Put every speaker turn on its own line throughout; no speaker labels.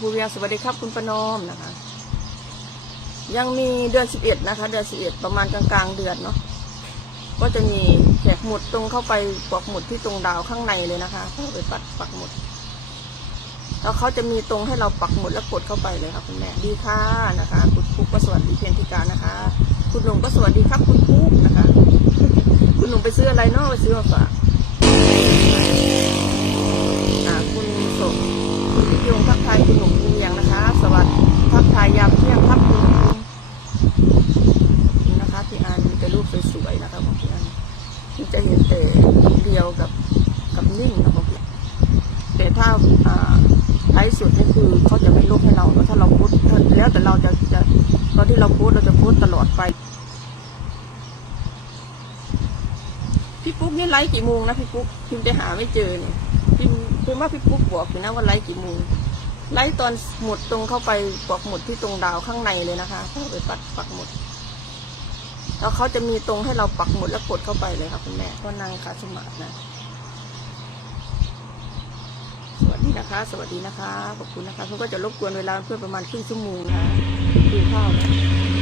ครูเวียงสวัสดีครับคุณประนอมนะคะ ยังมีเดือนสิบเอ็ดนะคะ เดือนสิบเอ็ดประมาณกลางๆเดือนเนาะก็จะมีแขกหมุดตรงเข้าไปปักหมุดที่ตรงดาวข้างในเลยนะคะเข้าไปปักปักหมุดแล้วเขาจะมีตรงให้เราปักหมุดแล้วกดเข้าไปเลยค่ะคุณแม่ดีค่ะนะคะคุณปุ๊กก็สวัสดีเพียงทิการนะคะ คุณหนุ่มก็สวัสดีครับ คุณปุ๊กนะคะ คุณหนุ่มไปซื้ออะไรเนาะไปซื้อมาฝากอ่าคุณสมคุณ พิยงทักทายคุณหนุ่มคุณเวียงนะคะ สวัสดีทักทายยามเที่ยงครับคุณคุณนะคะพี่อันมีแต่รูปสวยๆนะคะของพี่อันที่จะเห็นแต่เดียวกับกับนิ่งนะคะพี่แต่ถ้าอ่าไลฟ์สดนี่คือเขาจะไม่ลบให้เราถ้าเราโพสต์แล้วแต่เราจะจะตอนที่เราโพสต์เราจะโพสต์ตลอดไป พี่ปุ๊กนี่ไลฟ์กี่โมงนะพี่ปุ๊กพิมพ์ไปหาไม่เจอเนี่ย พิมพิมว่าพี่ปุ๊กบอกอยู่นะว่าไลฟ์กี่โมงไลฟ์ตอนหมดตรงเข้าไปปักหมดที่ตรงดาวข้างในเลยนะคะเข้าไปปักปักหมดแล้วเขาจะมีตรงให้เราปักหมดแล้วกดเข้าไปเลยค่ะคุณแม่ก็นางคาสมาธินะ สวัสดีนะคะ สวัสดีนะคะขอบคุณนะคะเพื่อก็จะรบกวนเวลาเพื่อนประมาณครึ่งชั่วโมงนะคะดูข้าวนะ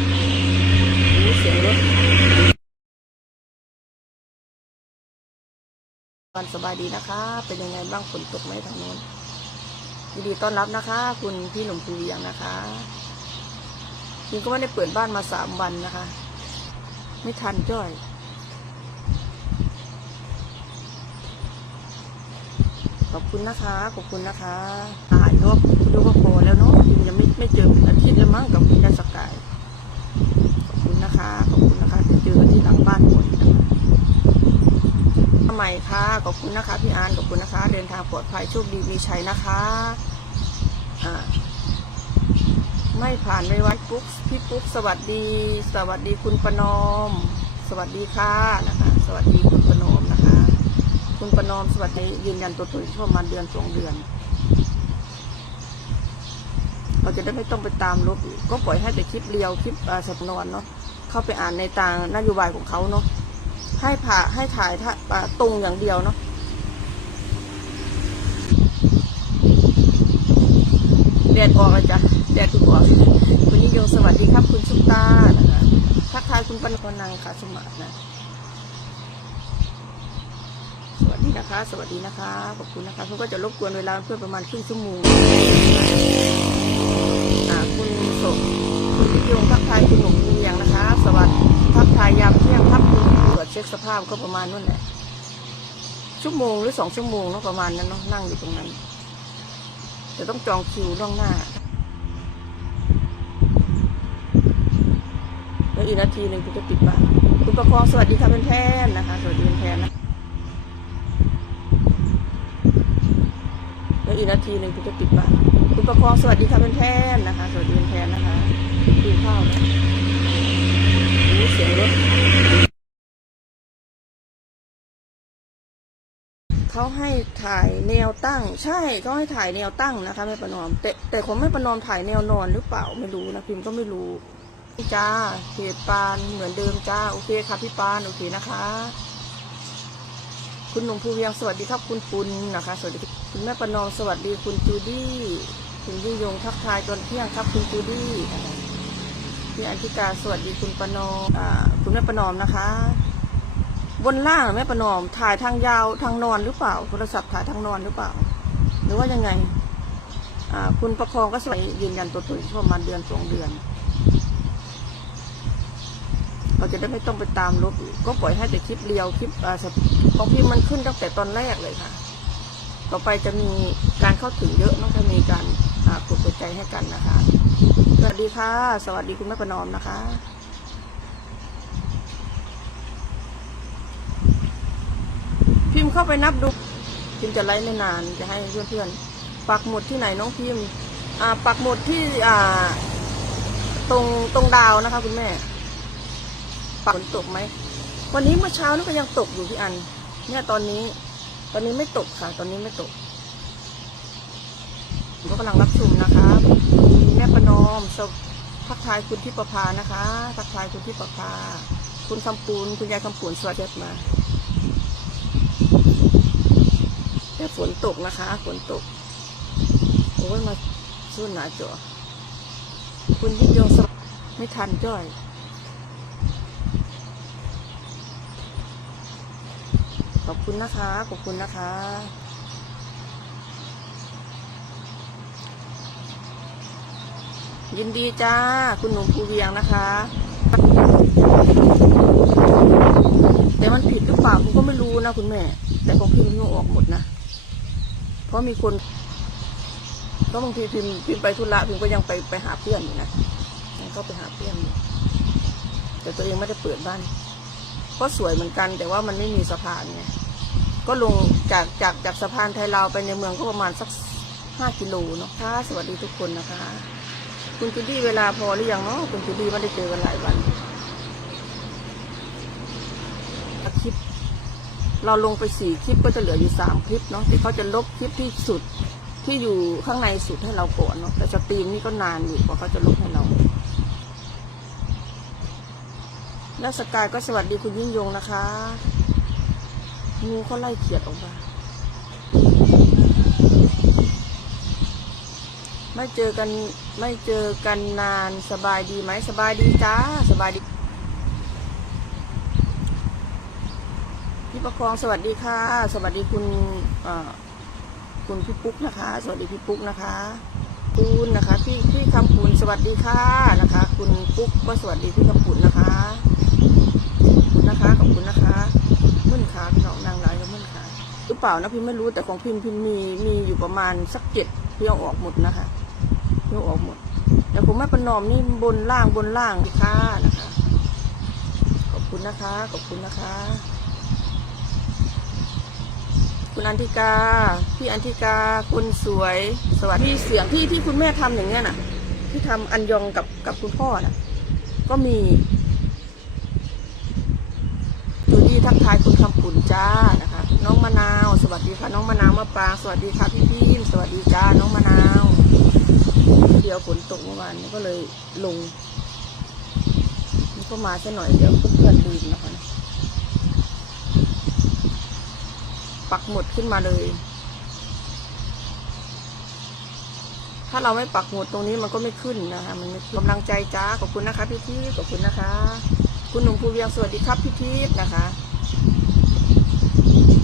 วันสบายดีนะคะ เป็นยังไงบ้างฝนตกไหมทางโน้นยินดีต้อนรับนะคะ คุณพี่หนุ่มภูเวียงนะคะจริงก็ไม่ได้เปิดบ้านมาสามวันนะคะ ไม่ทันจ้อยขอบคุณนะคะขอบคุณนะคะหายนกดูว่าพอแล้วเนาะยังยังไม่ไม่เจอเป็นอาทิตย์แล้วมั้งกับคุณยาสกายขอบคุณนะคะขอบคุณนะคะจะเจอที่หลังบ้านหมด ใหม่ค่ะ ขอบคุณนะคะพี่อานขอบคุณนะคะ เดินทางปลอดภัยโชคดีมีชัยนะคะอ่าไม่ผ่านเลยวัดปุ๊กพี่ปุ๊กสวัสดี สวัสดีคุณประนอม สวัสดีค่ะนะคะ สวัสดีคุณประนอมนะคะ คุณประนอมสวัสดียืนยันตัวตนประมาณเดือนสองเดือน เราจะได้ไม่ต้องไปตามลบอีกก็ปล่อยให้แต่คลิปเรียวคลิปอาสำนวนเนาะเข้าไปอ่านในตางนโยบายของเขาเนาะ ให้ผ่าให้ถ่ายถ่าตรงอย่างเดียวเนาะแดดออกเลยจ้ะแดดถูกออกคุณนิยมสวัสดีครับ คุณชุกตานะคะทักทายคุณปันพนังค่ะสมัครนะ สวัสดีนะคะ สวัสดีนะคะ ขอบคุณนะคะเพื่อก็จะรบกวนเวลาเพื่อประมาณครึ่งชั่วโมงอ่าคุณสมคุณพิยงทักทายคุณหนุ่มคุณเวียงนะคะ สวัสดีทักทายยาม ช็คสภาพก็ประมาณนั่นแหละชั่วโมงหรือสองชั่วโมงเนาะประมาณนั้นเนาะนั่งอยู่ตรงนั้นจะต้องจองคิวล่วงหน้าแล้วอีกนาทีหนึ่งคุณจะปิดบ้านคุณประคองสวัสดีค่ะเป็นแทนนะคะ สวัสดีเป็นแทนนะแล้วอีกนาทีหนึ่งคุณจะปิดบ้านคุณประคองสวัสดีค่ะเป็นแทนนะคะ สวัสดีเป็นแทนนะคะกินข้าวนะนี่เสียงรถ เขาให้ถ่ายแนวตั้ง ใช่เขาให้ถ่ายแนวตั้งนะคะแม่ประนอม แต่แต่ของแม่ประนอมถ่ายแนวนอนหรือเปล่าไม่รู้นะพิมก็ไม่รู้จ้าเพจปานเหมือนเดิมจ้าโอเคค่ะพี่ปานโอเคนะคะ คุณหนุ่มภูเวียงสวัสดีครับคุณปุณนะคะ สวัสดีคุณแม่ประนอมสวัสดีคุณจูดี้คุณยิ่งยงทักทายตอนเที่ยงครับคุณจูดี้พี่อันธิกาสวัสดีคุณประนอมอคุณแม่ประนอมนะคะ บนล่างแม่ประนอมถ่ายทางยาวทางนอนหรือเปล่า โทรศัพท์ถ่ายทางนอนหรือเปล่า หรือว่ายังไง อ่า คุณประคองก็สวยยืนยันตัวตนประมาณเดือนสองเดือน เราจะได้ไม่ต้องไปตามลบก็ปล่อยให้แต่คลิปเรียวคลิปอ่าของพี่มันขึ้นตั้งแต่ตอนแรกเลยค่ะ ต่อไปจะมีการเข้าถึงเยอะเนอกจะมีการอ่ากดหัวใจให้กันนะคะสวัสดีค่ะ สวัสดีคุณแม่ประนอมนะคะ พิมพ์เข้าไปนับดูพิมพ์จะไลฟ์ไม่นานจะให้เพื่อนๆปักหมุดที่ไหนน้องพิมพ์อ่าปักหมุดที่อ่าตรงตรงดาวนะคะ คุณแม่ฝนตกไหมวันนี้เมื่อเช้านี่ก็ยังตกอยู่พี่อัน เนี่ยตอนนี้ ตอนนี้ไม่ตกค่ะ ตอนนี้ไม่ตกก็กำลังรับชมนะคะมีแม่ประนอมสวทักทายคุณที่ประภานะคะ ทักทายคุณที่ประภา คุณคำปูนคุณยายคำปูนสวัสดีมาแต่ ฝนตกนะคะฝนตกโอ้ยมาสู้หนาจอคุณยิ่งยงไม่ทันจ้อยขอบคุณนะคะ ขอบคุณนะคะ ยินดีจ้า คุณหนุ่มภูเวียงนะคะ แต่มันผิดหรือเปล่าผมก็ไม่รู้นะคุณแม่ แต่ของพิมพ์พิมพ์ออกหมดนะ เพราะมีคนก็บางทีพิมพิมไปธุระพิมก็ยังไปไปหาเพื่อนอยู่นะยังเข้าไปหาเพื่อนอยู่แต่ตัวเองไม่ได้เปิดบ้านก็สวยเหมือนกัน แต่ว่ามันไม่มีสะพานไงก็ลงจากจากจากสะพานไทยลาวไปในเมืองก็ประมาณสักห้ากิโลเนาะค่ะสวัสดีทุกคนนะคะ คุณจูดี้เวลาพอหรือยังเนาะคุณจูดี้ไม่ได้เจอกันหลายวันคลิป เราลงไปสี่คลิปก็จะเหลืออยู่สามคลิปเนาะที่เขาจะลบคลิปที่สุดที่อยู่ข้างในสุดให้เราก่อนเนาะแต่สตรีมนี่ก็นานอยู่กว่าเขาจะลบให้เรา แล้วสกายก็สวัสดีคุณยิ่งยงนะคะงูเขาไล่เขียดออกมาไม่เจอกันไม่เจอกันนานสบายดีไหมสบายดีจ้าสบายดี ประคองสวัสดีค่ะ สวัสดีคุณคุณพี่ปุ๊กนะคะ สวัสดีพี่ปุ๊กนะคะ คุณนะคะพี่พี่คำปุนสวัสดีค่ะนะคะ คุณปุ๊กก็สวัสดีพี่คำปุนนะคะคุณนะคะขอบคุณนะคะมื่นขาพี่น้องนางร้ายกับมื่นขาหรือเปล่านะพี่ไม่รู้แต่ของพิมพิมมีมีอยู่ประมาณสักเจ็ดพี่เอาออกหมดนะคะพี่เอาออกหมดแต่ผมแม่ประนอมนี่บนล่างบนล่างค่ะนะคะ ขอบคุณนะคะ ขอบคุณนะคะ คุณอันธิกา พี่อันธิกา คุณสวย สวัสดีเสียงที่ที่คุณแม่ทำอย่างเงี้ยน่ะ ที่ทำอันยองกับกับคุณพ่อน่ะ ก็มีดูดีทักทายคุณคำปุ่นจ้านะคะ น้องมะนาว สวัสดีค่ะ น้องมะนาวมะปรางสวัสดีค่ะพี่พิมสวัสดีจ้าน้องมะนาว เดี๋ยวฝนตกเมื่อวานก็เลยลงนี่ก็มาซะหน่อยเดี๋ยวเพื่อนๆลืมนะคะ ปักหมุดขึ้นมาเลย ถ้าเราไม่ปักหมุดตรงนี้มันก็ไม่ขึ้นนะคะ มันไม่กำลังใจจ้าขอบคุณนะคะพี่ทิพย์ขอบคุณนะคะ คุณหนุ่มภูเวียงสวัสดีครับพี่ทิพย์นะคะ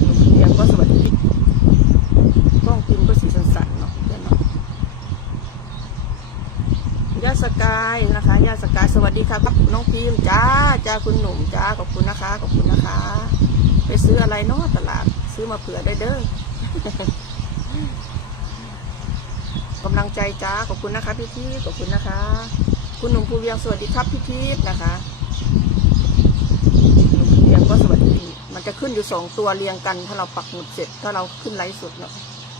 หนุ่มภูเวียงก็สวัสดีกล้องพิมพ์ก็สีสันๆเนาะเดี๋ยวเนาะยาสกายนะคะยาสกายสวัสดีครับน้องพิมพ์จ้าจ้าคุณหนุ่มจ้าขอบคุณนะคะ ขอบคุณนะคะ ไปซื้ออะไรเนาะตลาด ซื้อมาเผื่อได้เด้อกำลังใจจ้าขอบคุณนะคะพี่พย์ขอบคุณนะคะ คุณหนุ่มภูเวียงสวัสดีครับพี่พย์นะคะหนุ่มภูเวียงก็สวัสดี มันจะขึ้นอยู่สองตัวเรียงกัน ถ้าเราปักหมุดเสร็จถ้าเราขึ้นไลฟ์สดเนาะ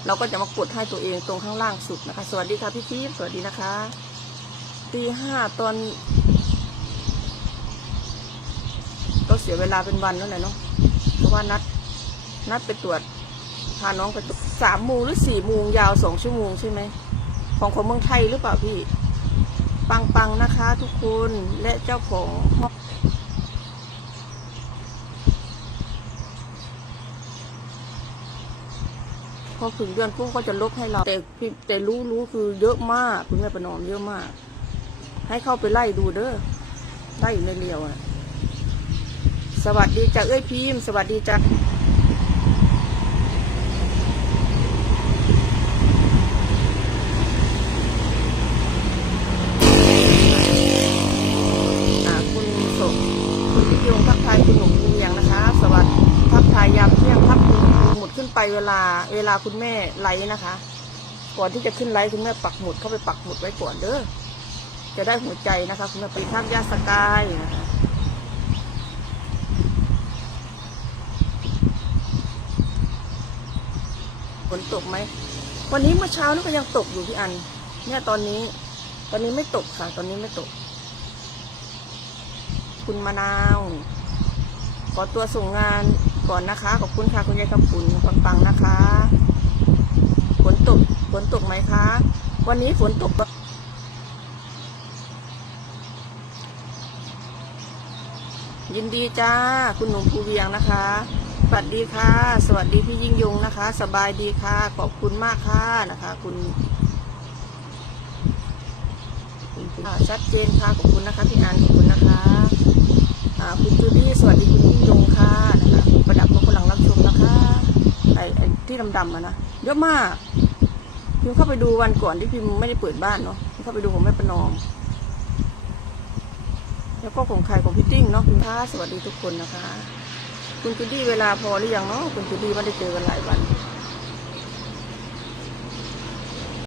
เราก็จะมากดให้ตัวเองตรงข้างล่างสุดนะคะ สวัสดีค่ะพี่พย์สวัสดีนะคะตีห้าตอนก็เสียเวลาเป็นวันนั่นแหละเนาะเพราะว่านัด นัดไปตรวจพาน้องไปตรวจสามโมงหรือสี่โมงยาวสองชั่วโมงใช่ไหมของของเมืองไทยหรือเปล่าพี่ ปังปังนะคะทุกคนและเจ้าของห้องพอถึงเดือนปุ๊บก็จะลบให้เรา แต่พี่แต่รู้รู้คือเยอะมากคุณแม่ประนอมเยอะมาก ให้เข้าไปไล่ดูเด้อไล่อยู่ในเรียวอะสวัสดีจ้าเอ้ยพิมพ์สวัสดีจ้าคุณสมคุณพิยงทักทายคุณหนุ่มภูเวียงนะคะ สวัสดีทักทายยามเที่ยงทักคุณหมุดขึ้น ไปเวลาเวลาคุณแม่ไลฟ์นะคะ ก่อนที่จะขึ้นไลฟ์คุณแม่ปักหมุดเข้าไปปักหมุดไว้ก่อนเด้อจะได้หัวใจนะคะคุณแม่ไปทักยาสกายนะคะฝนตกไหมวันนี้เมื่อเช้านี่ก็ยังตกอยู่พี่อัน เนี่ยตอนนี้ ตอนนี้ไม่ตกค่ะ ตอนนี้ไม่ตก คุณมะนาวขอตัวส่งงาน ก่อนนะคะ ขอบคุณค่ะคุณยายคำปุ่นปังๆนะคะ ฝนตก ฝนตกไหมคะ วันนี้ฝนตกยินดีจ้า คุณหนุ่มภูเวียงนะคะ สวัสดีค่ะ สวัสดีพี่ยิ่งยงนะคะ สบายดีค่ะ ขอบคุณมากค่ะนะคะ คุณชัดเจนค่ะ ขอบคุณนะคะ พี่อานขอบคุณนะคะ คุณจูดี้สวัสดีคุณยิ่งยงค่ะนะคะประดับก็กำลังรับชมนะคะไอไอ้ที่ดำๆอะนะเยอะมากพิมเข้าไปดูวันก่อนที่พิมไม่ได้เปิดบ้านเนาะพิมเข้าไปดูของแม่ประนอมแล้วก็ของใครของพี่ติ้งเนาะคุณค่ะสวัสดีทุกคนนะคะ คุณจูดี้เวลาพอหรือยังเนาะคุณจูดี้ไม่ได้เจอกันหลายวัน